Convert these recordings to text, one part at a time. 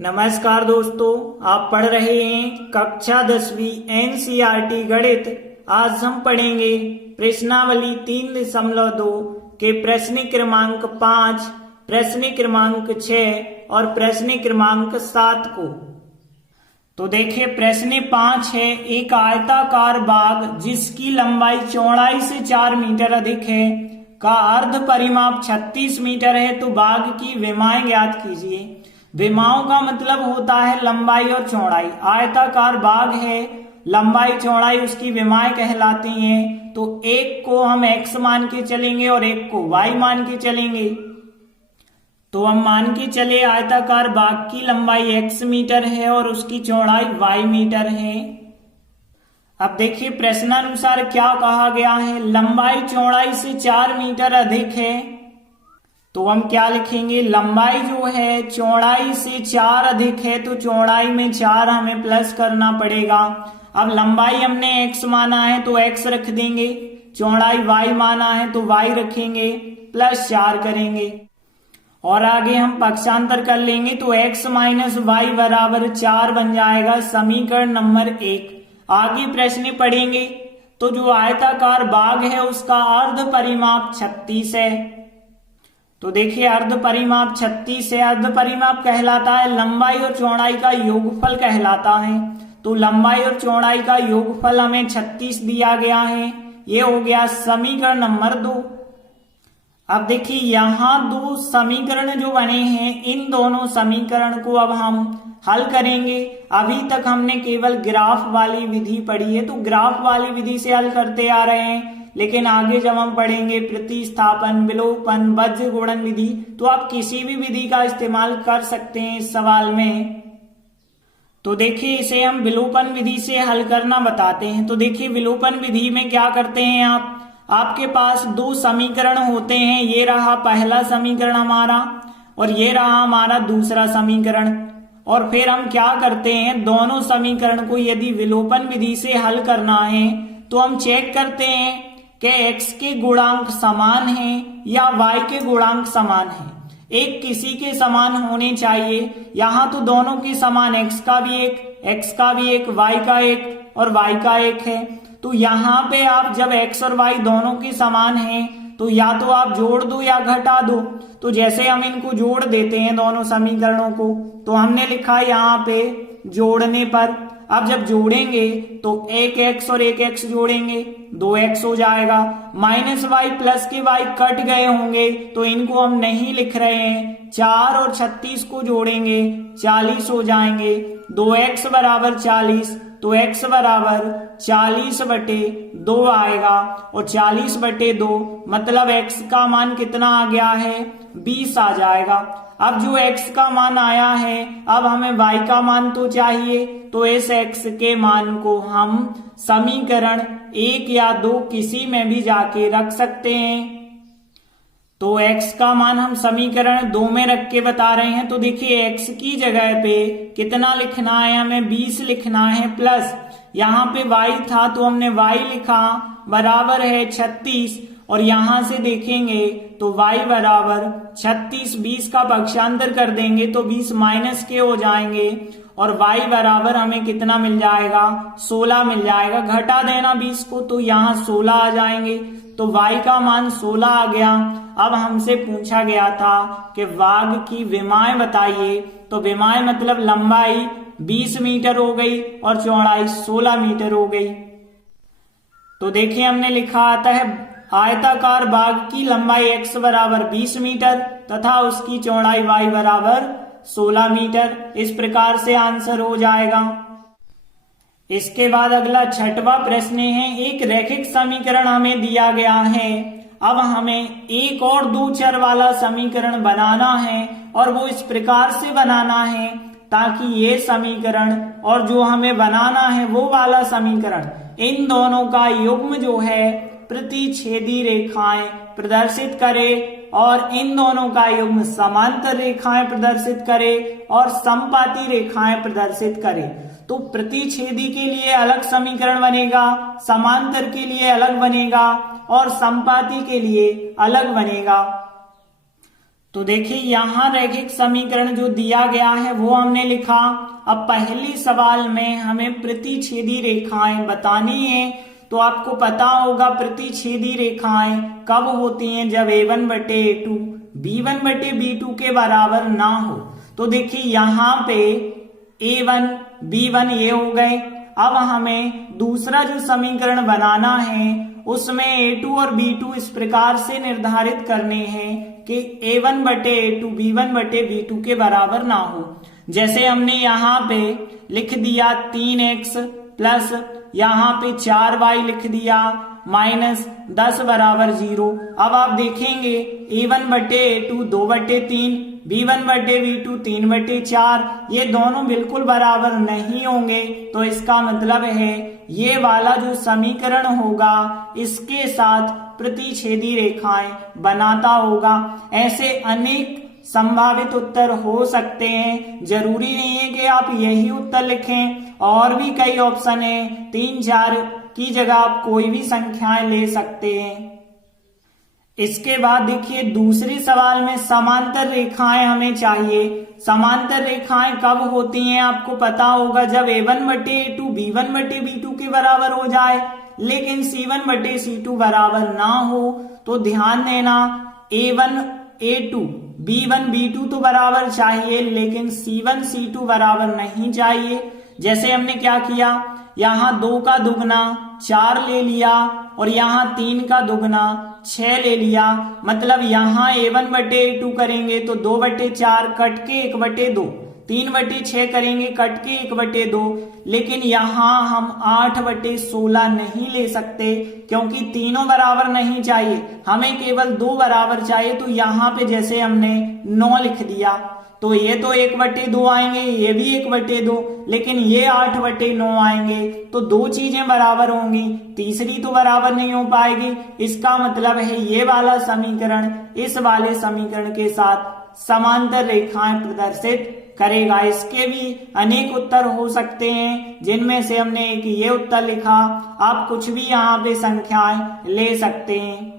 नमस्कार दोस्तों, आप पढ़ रहे हैं कक्षा 10वीं एनसीईआरटी गणित। आज हम पढ़ेंगे प्रश्नावली 3.2 के प्रश्न क्रमांक 5, प्रश्न क्रमांक 6 और प्रश्न क्रमांक 7 को। तो देखिए, प्रश्न 5 है, एक आयताकार बाग जिसकी लंबाई चौड़ाई से 4 मीटर अधिक है का अर्ध परिमाप 36 मीटर है, तो बाग की विमाएं ज्ञात कीजिए। विमाओं का मतलब होता है लंबाई और चौड़ाई। आयताकार बाग है, लंबाई चौड़ाई उसकी विमाएं कहलाती हैं। तो एक को हम x मान के चलेंगे और एक को y मान के चलेंगे। तो हम मान के चले आयताकार बाग की लंबाई x मीटर है और उसकी चौड़ाई y मीटर है। अब देखिए, प्रश्नानुसार क्या कहा गया है, लंबाई चौड़ाई से 4 मीटर अधिक है। तो हम क्या लिखेंगे, लंबाई जो है चौड़ाई से 4 अधिक है, तो चौड़ाई में 4 हमें प्लस करना पड़ेगा। अब लंबाई हमने x माना है तो x रख देंगे, चौड़ाई y माना है तो y रखेंगे, प्लस 4 करेंगे और आगे हम पक्षांतर कर लेंगे तो x माइनस वाई बराबर 4 बन जाएगा, समीकरण नंबर 1। आगे प्रश्न पढ़ेंगे तो जो आयताकार बाग है उसका अर्ध परिमाप 36 है। तो देखिए, अर्ध परिमाप 36 है। अर्ध परिमाप कहलाता है लंबाई और चौड़ाई का योगफल कहलाता है। तो लंबाई और चौड़ाई का योगफल हमें 36 दिया गया है। ये हो गया समीकरण नंबर 2। अब देखिए, यहाँ दो समीकरण जो बने हैं, इन दोनों समीकरण को अब हम हल करेंगे। अभी तक हमने केवल ग्राफ वाली विधि पढ़ी है, तो ग्राफ वाली विधि से हल करते आ रहे हैं। लेकिन आगे जब हम पढ़ेंगे प्रतिस्थापन, विलोपन, वज्र गुणन विधि, तो आप किसी भी विधि का इस्तेमाल कर सकते हैं इस सवाल में। तो देखिए, इसे हम विलोपन विधि से हल करना बताते हैं। तो देखिए, विलोपन विधि में क्या करते हैं, आपके पास दो समीकरण होते हैं। ये रहा पहला समीकरण हमारा और ये रहा हमारा दूसरा समीकरण। और फिर हम क्या करते हैं, दोनों समीकरण को यदि विलोपन विधि से हल करना है तो हम चेक करते हैं कि x के गुणांक समान हैं या y के गुणांक समान हैं। एक किसी के समान होने चाहिए। यहाँ तो दोनों के समान, x का भी एक, y का एक और y का एक है। तो यहाँ पे आप जब x और y दोनों के समान हैं तो या तो आप जोड़ दो या घटा दो। तो जैसे हम इनको जोड़ देते हैं दोनों समीकरणों को, तो हमने लिखा यहाँ पे जोड़ने पर। अब जब जोड़ेंगे तो एक x और एक x जोड़ेंगे, 2x हो जाएगा। माइनस वाई प्लस के y कट गए होंगे तो इनको हम नहीं लिख रहे हैं। 4 और 36 को जोड़ेंगे, 40 हो जाएंगे। 2x बराबर 40, तो x बराबर 40/2 आएगा और 40/2 मतलब x का मान कितना आ गया है, 20 आ जाएगा। अब जो x का मान आया है, अब हमें y का मान तो चाहिए, तो इस x के मान को हम समीकरण 1 या 2 किसी में भी जाके रख सकते हैं। तो x का मान हम समीकरण 2 में रख के बता रहे हैं। तो देखिए, x की जगह पे कितना लिखना है, हमें 20 लिखना है, प्लस यहाँ पे y था तो हमने y लिखा, बराबर है 36। और यहां से देखेंगे तो y बराबर 36, 20 का पक्षांतर कर देंगे तो 20 माइनस के हो जाएंगे और y बराबर हमें कितना मिल जाएगा, 16 मिल जाएगा। घटा देना 20 को तो यहाँ 16 आ जाएंगे, तो y का मान 16 आ गया। अब हमसे पूछा गया था कि बाग की विमाएं बताइए। तो विमाएं मतलब लंबाई 20 मीटर हो गई और चौड़ाई 16 मीटर हो गई। तो देखिए, हमने लिखा आता है आयताकार बाग की लंबाई x बराबर 20 मीटर तथा उसकी चौड़ाई y बराबर 16 मीटर। इस प्रकार से आंसर हो जाएगा। इसके बाद अगला 6वां प्रश्न है, एक रैखिक समीकरण हमें दिया गया है। अब हमें एक और 2 चर वाला समीकरण बनाना है और वो इस प्रकार से बनाना है ताकि ये समीकरण और जो हमें बनाना है वो वाला समीकरण, इन दोनों का युग्म जो है प्रतिच्छेदी रेखाएं प्रदर्शित करे और इन दोनों का युग्म समांतर रेखाएं प्रदर्शित करे और समपाती रेखाएं प्रदर्शित करे। तो प्रतिच्छेदी के लिए अलग समीकरण बनेगा, समांतर के लिए अलग बनेगा और समपाती के लिए अलग बनेगा। तो देखिए यहाँ रैखिक समीकरण जो दिया गया है वो हमने लिखा। अब पहली सवाल में हमें प्रतिच्छेदी रेखाएं बतानी है। तो आपको पता होगा प्रतिच्छेदी रेखाएं कब होती हैं, जब a1 बटे a2 b1 बटे b2 के बराबर ना हो। तो देखिए यहाँ पे a1 b1 ये हो गए। अब हमें दूसरा जो समीकरण बनाना है उसमें a2 और b2 इस प्रकार से निर्धारित करने हैं कि a1 बटे a2 b1 बटे b2 के बराबर ना हो। जैसे हमने यहाँ पे लिख दिया 3x प्लस यहाँ पे 4y लिख दिया माइनस 10 बराबर 0। अब आप देखेंगे a1 बटे a2 2 बटे 3, b1 बटे b2 3 बटे 4, ये दोनों बिल्कुल बराबर नहीं होंगे। तो इसका मतलब है ये वाला जो समीकरण होगा इसके साथ प्रतिच्छेदी रेखाएं बनाता होगा। ऐसे अनेक संभावित उत्तर हो सकते हैं, जरूरी नहीं है कि आप यही उत्तर लिखें, और भी कई ऑप्शन है। 3-4 की जगह आप कोई भी संख्याएं ले सकते हैं। इसके बाद देखिए दूसरे सवाल में समांतर रेखाएं हमें चाहिए। समांतर रेखाएं कब होती हैं आपको पता होगा, जब a1 बटे a2 b1 बटे b2 के बराबर हो जाए लेकिन c1 बटे c2 बराबर ना हो। तो ध्यान देना a1 a2 b1 b2 तो बराबर चाहिए लेकिन c1 c2 बराबर नहीं चाहिए। जैसे हमने क्या किया, यहाँ 2 का दुगना 4 ले लिया और यहाँ 3 का दुगना 6 ले लिया। मतलब यहाँ a1 बटे a2 करेंगे तो 2 बटे 4 कट के 1 बटे 2, 3 बटे 6 करेंगे कट के 1 बटे 2। लेकिन यहाँ हम 8 बटे 16 नहीं ले सकते क्योंकि तीनों बराबर नहीं चाहिए, हमें केवल 2 बराबर चाहिए। तो यहाँ पे जैसे हमने 9 लिख दिया तो ये तो 1 बटे 2 आएंगे, ये भी 1 बटे 2, लेकिन ये 8 बटे 9 आएंगे। तो 2 चीजें बराबर होंगी, तीसरी तो बराबर नहीं हो पाएगी। इसका मतलब है ये वाला समीकरण इस वाले समीकरण के साथ समांतर रेखाएं प्रदर्शित करेगा। इसके भी अनेक उत्तर हो सकते हैं, जिनमें से हमने एक ये उत्तर लिखा। आप कुछ भी यहाँ पे संख्याएं ले सकते हैं।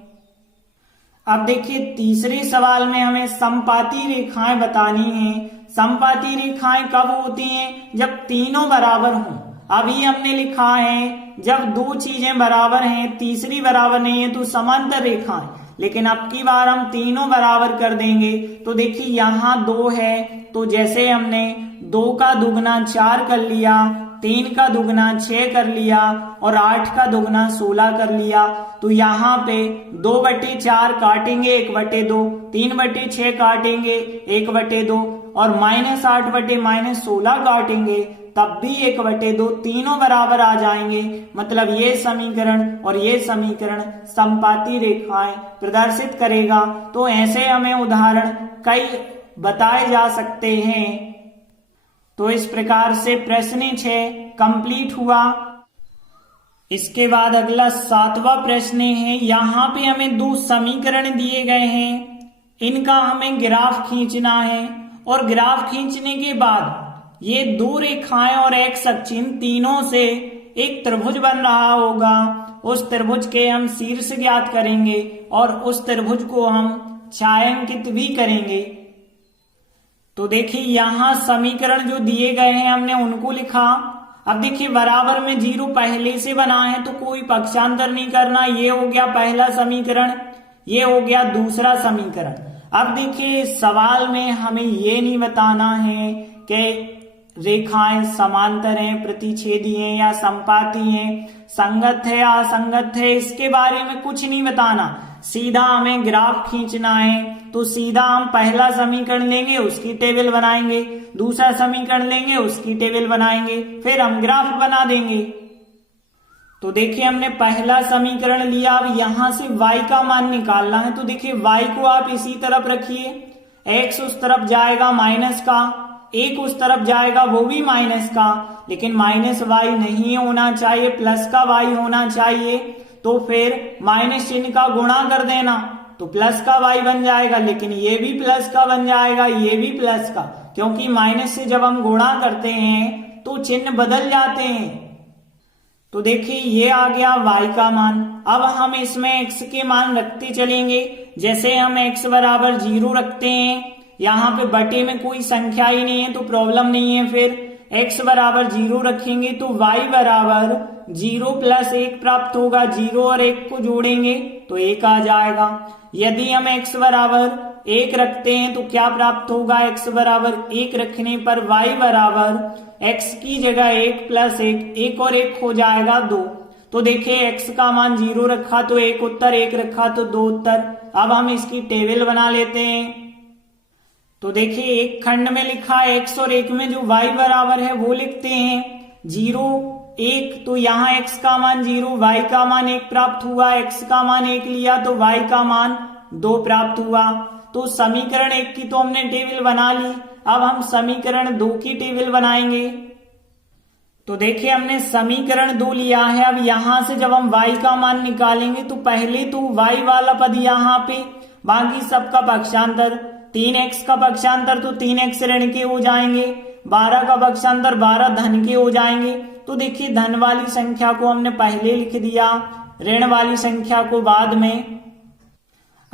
अब देखिए तीसरे सवाल में हमें समपाती रेखाएं बतानी हैं। समपाती रेखाएं कब होती हैं, जब तीनों बराबर हों। अभी हमने लिखा है जब 2 चीजें बराबर हैं, तीसरी बराबर नहीं है तो समांतर रेखाएं। लेकिन अब की बार हम तीनों बराबर कर देंगे। तो देखिए यहाँ 2 है तो जैसे हमने 2 का दुगना 4 कर लिया, 3 का दुगना 6 कर लिया और 8 का दुगना 16 कर लिया। तो यहाँ पे 2 बटे 4 काटेंगे 1 बटे 2, 3 बटे 6 काटेंगे 1 बटे 2 और -8 बटे -16 काटेंगे तब भी 1 बटे 2, तीनों बराबर आ जाएंगे। मतलब ये समीकरण और ये समीकरण समपाती रेखाएं प्रदर्शित करेगा। तो ऐसे हमें उदाहरण कई बताए जा सकते हैं। तो इस प्रकार से प्रश्न 6 कंप्लीट हुआ। इसके बाद अगला 7वां प्रश्न है। यहाँ पे हमें 2 समीकरण दिए गए हैं, इनका हमें ग्राफ खींचना है और ग्राफ खींचने के बाद ये 2 रेखाएं और एक्स अक्ष इन तीनों से एक त्रिभुज बन रहा होगा। उस त्रिभुज के हम शीर्ष ज्ञात करेंगे और उस त्रिभुज को हम छायांकित भी करेंगे। तो देखिए यहाँ समीकरण जो दिए गए हैं हमने उनको लिखा। अब देखिए बराबर में 0 पहले से बना है तो कोई पक्षांतर नहीं करना। ये हो गया पहला समीकरण, ये हो गया दूसरा समीकरण। अब देखिए सवाल में हमें ये नहीं बताना है कि रेखाएं समांतर हैं, प्रतिच्छेदी हैं या संपाती हैं, संगत है या असंगत है, इसके बारे में कुछ नहीं बताना। सीधा हमें ग्राफ खींचना है। तो सीधा हम पहला समीकरण लेंगे उसकी टेबल बनाएंगे, दूसरा समीकरण लेंगे उसकी टेबल बनाएंगे, फिर हम ग्राफ बना देंगे। तो देखिए हमने पहला समीकरण लिया। अब यहां से y का मान निकालना है। तो देखिए y को आप इसी तरफ रखिए, x उस तरफ जाएगा माइनस का, 1 उस तरफ जाएगा वो भी माइनस का, लेकिन माइनस y नहीं होना चाहिए, प्लस का y होना चाहिए। तो फिर माइनस चिन्ह का गुणा कर देना तो प्लस का y बन जाएगा, लेकिन ये भी प्लस का बन जाएगा, ये भी प्लस का, क्योंकि माइनस से जब हम गुणा करते हैं तो चिन्ह बदल जाते हैं। तो देखिए ये आ गया y का मान। अब हम इसमें x के मान रखते चलेंगे। जैसे हम x बराबर 0 रखते हैं, यहाँ पे बटे में कोई संख्या ही नहीं है तो प्रॉब्लम नहीं है। फिर x बराबर 0 रखेंगे तो y बराबर 0 प्लस 1 प्राप्त होगा। 0 और 1 को जोड़ेंगे तो 1 आ जाएगा। यदि हम x बराबर 1 रखते हैं तो क्या प्राप्त होगा? x बराबर 1 रखने पर y बराबर x की जगह 1 प्लस 1, 1 और 1 हो जाएगा 2। तो देखिए x का मान 0 रखा तो 1 उत्तर, 1 रखा तो 2 उत्तर। अब हम इसकी टेबल बना लेते हैं। तो देखिए एक खंड में लिखा है x और 1 में जो y बराबर है वो लिखते हैं 0 1, तो यहाँ x का मान 0, y का मान 1 प्राप्त हुआ। x का मान 1 लिया तो y का मान 2 प्राप्त हुआ। तो समीकरण 1 की तो हमने टेबल बना ली। अब हम समीकरण 2 की टेबल बनाएंगे। तो देखिए हमने समीकरण 2 लिया है। अब यहां से जब हम y का मान निकालेंगे तो पहले तो y वाला पद यहाँ पे, बाकी सबका पक्षांतर, 3x का पक्षांतर तो 3x ऋण के हो जाएंगे, 12 का पक्षांतर 12 धन के हो जाएंगे। तो देखिए धन वाली संख्या को हमने पहले लिख दिया, ऋण वाली संख्या को बाद में।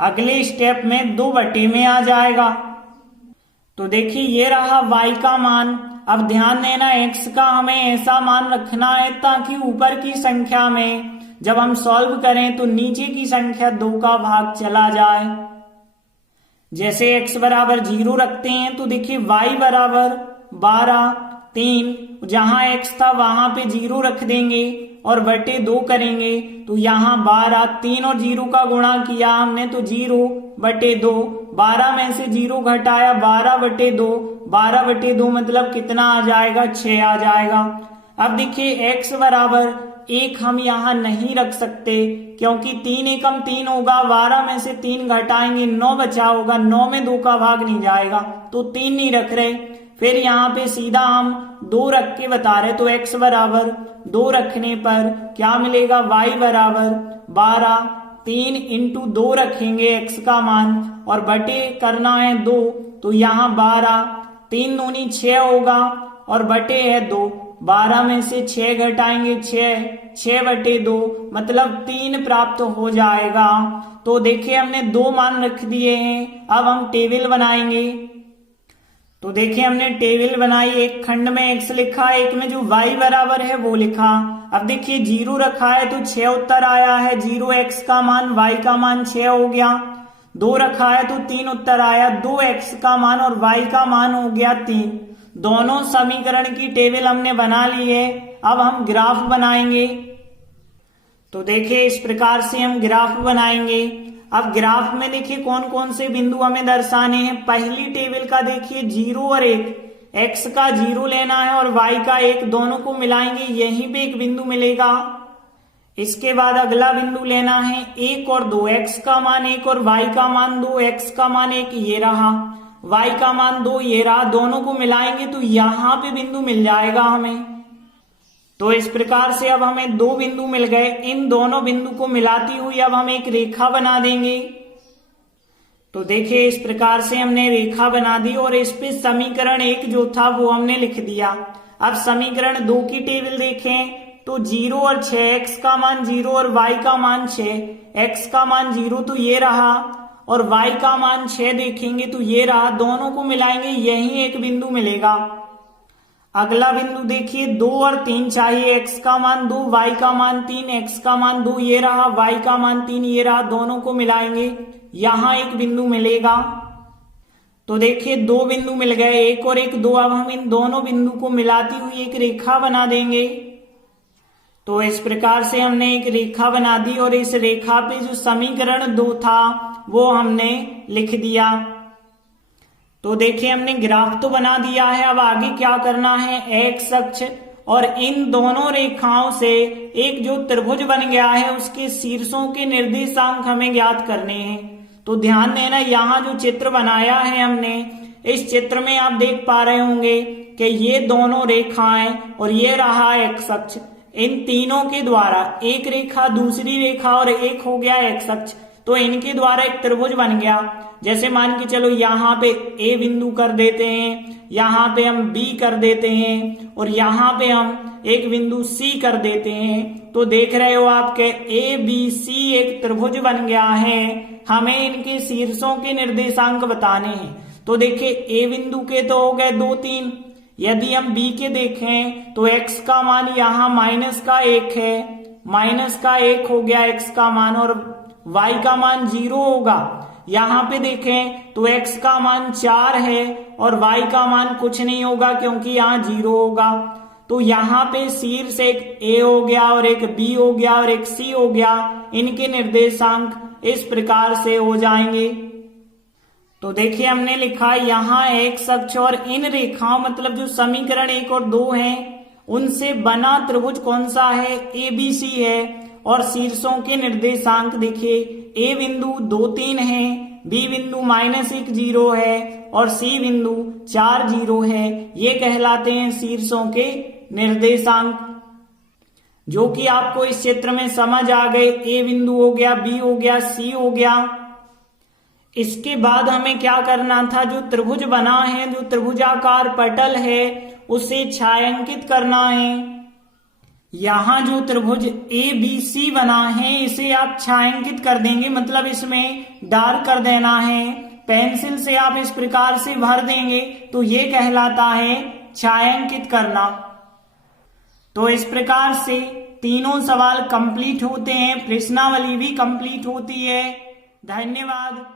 अगले स्टेप में 2 बटे में आ जाएगा। तो देखिए ये रहा y का मान। अब ध्यान देना x का हमें ऐसा मान रखना है ताकि ऊपर की संख्या में जब हम सॉल्व करें तो नीचे की संख्या 2 का भाग चला जाए। जैसे x बराबर 0 रखते हैं तो देखिए y बराबर 12 3, जहां x था वहां पे 0 रख देंगे और बटे 2 करेंगे तो यहाँ 12, 3 और 0 का गुणा किया हमने तो 0 बटे 2, 12 में से 0 घटाया 12 बटे 2, 12 बटे 2 मतलब कितना आ जाएगा? 6 आ जाएगा। अब देखिए x बराबर 1 हम यहाँ नहीं रख सकते क्योंकि 3 एकम 3 होगा, 12 में से 3 घटाएंगे 9 बचा होगा, 9 में 2 का भाग नहीं जाएगा तो 3 नहीं रख रहे। फिर यहाँ पे सीधा हम 2 रख के बता रहे तो x बराबर 2 रखने पर क्या मिलेगा? y बराबर 12, 3 इंटू 2 रखेंगे x का मान और बटे करना है 2 तो यहाँ 12, 3 दूनी 6 होगा और बटे है 2, 12 में से 6 घटाएंगे 6 बटे 2 मतलब 3 प्राप्त हो जाएगा। तो देखिए हमने 2 मान रख दिए हैं। अब हम टेबल बनाएंगे। तो देखिए हमने टेबल बनाई, एक खंड में x लिखा, एक में जो y बराबर है वो लिखा। अब देखिए 0 रखा है तो 6 उत्तर आया है, 0 x का मान y का मान 6 हो गया। 2 रखा है तो 3 उत्तर आया, 2 x का मान और y का मान हो गया 3। दोनों समीकरण की टेबल हमने बना ली है। अब हम ग्राफ बनाएंगे। तो देखिए इस प्रकार से हम ग्राफ बनाएंगे। अब ग्राफ में देखिए कौन कौन से बिंदु हमें दर्शाने हैं। पहली टेबल का देखिए 0 और 1, x का 0 लेना है और y का 1, दोनों को मिलाएंगे, यहीं पे एक बिंदु मिलेगा। इसके बाद अगला बिंदु लेना है 1 और 2, x का मान 1 और y का मान 2, x का मान 1 ये रहा, y का मान 2 ये रहा, दोनों को मिलाएंगे तो यहाँ पे बिंदु मिल जाएगा हमें। तो इस प्रकार से अब हमें 2 बिंदु मिल गए। इन दोनों बिंदु को मिलाती हुई अब हम एक रेखा बना देंगे। तो देखिए इस प्रकार से हमने रेखा बना दी और इस पे समीकरण 1 जो था वो हमने लिख दिया। अब समीकरण 2 की टेबल देखें तो 0 और 6, x का मान 0 और y का मान 6, x का मान 0 तो ये रहा और y का मान 6 देखेंगे तो ये रहा, दोनों को मिलाएंगे यही एक बिंदु मिलेगा। अगला बिंदु देखिए 2 और 3 चाहिए, x का मान 2, y का मान 3, x का मान 2 ये रहा, y का मान 3 ये रहा, दोनों को मिलाएंगे यहां एक बिंदु मिलेगा। तो देखिए 2 बिंदु मिल गए, 1 और 1 2। अब हम इन दोनों बिंदु को मिलाती हुई एक रेखा बना देंगे। तो इस प्रकार से हमने एक रेखा बना दी और इस रेखा पे जो समीकरण 2 था वो हमने लिख दिया। तो देखिए हमने ग्राफ तो बना दिया है। अब आगे क्या करना है, x अक्ष और इन दोनों रेखाओं से एक जो त्रिभुज बन गया है उसके शीर्षों के निर्देशांक हमें ज्ञात करने हैं। तो ध्यान देना, यहाँ जो चित्र बनाया है हमने, इस चित्र में आप देख पा रहे होंगे कि ये दोनों रेखाएं और ये रहा x अक्ष, इन तीनों के द्वारा एक रेखा, दूसरी रेखा और एक हो गया x अक्ष, तो इनके द्वारा एक त्रिभुज बन गया। जैसे मान के चलो यहाँ पे A बिंदु कर देते हैं, यहाँ पे हम B कर देते हैं और यहाँ पे हम एक बिंदु C कर देते हैं। तो देख रहे हो आपके ABC एक त्रिभुज बन गया है। हमें इनके शीर्षों के निर्देशांक बताने हैं। तो देखिए ए बिंदु के तो हो गए 2 3। यदि हम बी के देखें तो x का मान यहाँ -1 है, -1 हो गया x का मान, और y का मान 0 होगा। यहाँ पे देखें तो x का मान 4 है और y का मान कुछ नहीं होगा क्योंकि यहाँ 0 होगा। तो यहाँ पे शीर्ष एक A हो गया और एक B हो गया और एक C हो गया। इनके निर्देशांक इस प्रकार से हो जाएंगे। तो देखिए हमने लिखा यहाँ x अक्ष और इन रेखाओं मतलब जो समीकरण 1 और 2 हैं उनसे बना त्रिभुज कौन सा है, ABC है। और शीर्षों के निर्देशांक देखिए A बिंदु 2 3 है, B बिंदु -1 0 है और C बिंदु 4 0 है। ये कहलाते हैं शीर्षों के निर्देशांक, जो कि आपको इस चित्र में समझ आ गए। A बिंदु हो गया, B हो गया, C हो गया। इसके बाद हमें क्या करना था, जो त्रिभुज बना है, जो त्रिभुजाकार पटल है उसे छायांकित करना है। यहाँ जो त्रिभुज ABC बना है इसे आप छायांकित कर देंगे, मतलब इसमें डार्क कर देना है। पेंसिल से आप इस प्रकार से भर देंगे तो ये कहलाता है छायांकित करना। तो इस प्रकार से तीनों सवाल कंप्लीट होते हैं, प्रश्नावली भी कंप्लीट होती है। धन्यवाद।